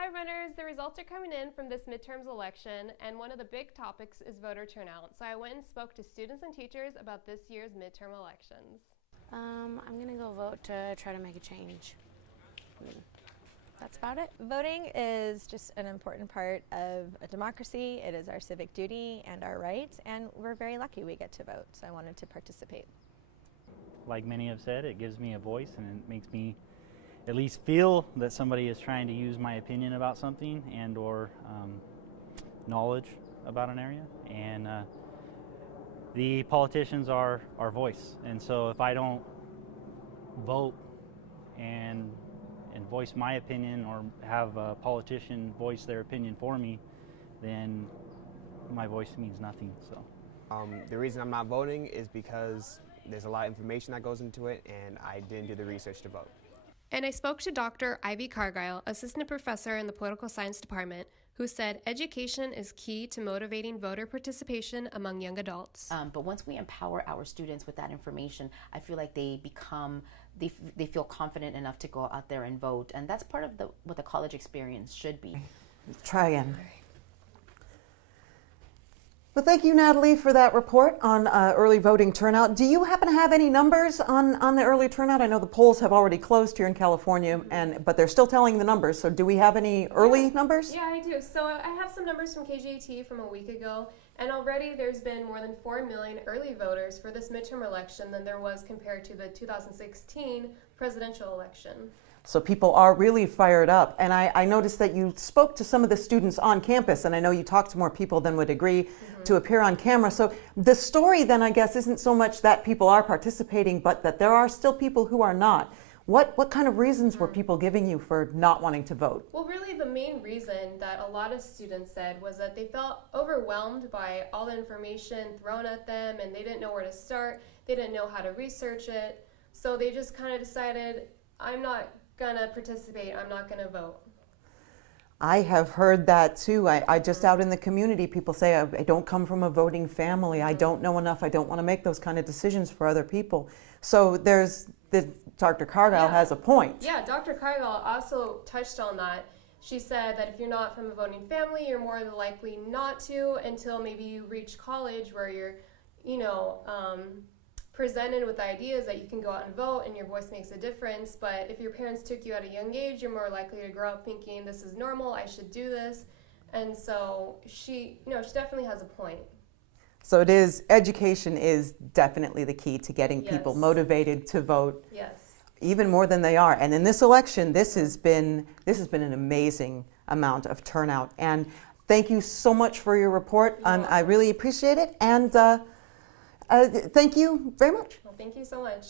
Hi runners, the results are coming in from this midterms election, and one of the big topics is voter turnout. So I went and spoke to students and teachers about this year's midterm elections. I'm gonna go vote to try to make a change. That's about it. Voting is just an important part of a democracy. It is our civic duty and our right, and we're very lucky we get to vote, so I wanted to participate. Like many have said, it gives me a voice and it makes me at least feel that somebody is trying to use my opinion about something and or knowledge about an area. And the politicians are our voice, and so if I don't vote and voice my opinion or have a politician voice their opinion for me, then my voice means nothing. So the reason I'm not voting is because there's a lot of information that goes into it and I didn't do the research to vote. And I spoke to Dr. Ivy Cargile, assistant professor in the political science department, who said education is key to motivating voter participation among young adults. But once we empower our students with that information, I feel like they feel confident enough to go out there and vote, and that's part of what the college experience should be. Try again. Well, thank you, Natalie, for that report on early voting turnout. Do you happen to have any numbers on the early turnout? I know the polls have already closed here in California, but they're still telling the numbers. So do we have any early numbers? Yeah, I do. So I have some numbers from KGAT from a week ago, and already there's been more than 4 million early voters for this midterm election than there was compared to the 2016 presidential election. So people are really fired up. And I noticed that you spoke to some of the students on campus, and I know you talked to more people than would agree to appear on camera. So the story then, I guess, isn't so much that people are participating, but that there are still people who are not. What kind of reasons were people giving you for not wanting to vote? Well, really the main reason that a lot of students said was that they felt overwhelmed by all the information thrown at them, and they didn't know where to start. They didn't know how to research it. So they just kind of decided, I'm not gonna participate, I'm not gonna vote. I have heard that too. I just out in the community, people say, I don't come from a voting family. I don't know enough. I don't want to make those kind of decisions for other people. So Dr. Cargile has a point. Yeah, Dr. Cargile also touched on that. She said that if you're not from a voting family, you're more than likely not to until maybe you reach college where you're, presented with ideas that you can go out and vote and your voice makes a difference. But if your parents took you at a young age, you're more likely to grow up thinking this is normal, I should do this. And so she definitely has a point. So education is definitely the key to getting people motivated to vote. Yes. Even more than they are. And in this election, this has been an amazing amount of turnout. And thank you so much for your report. I really appreciate it. And thank you very much. Well, thank you so much.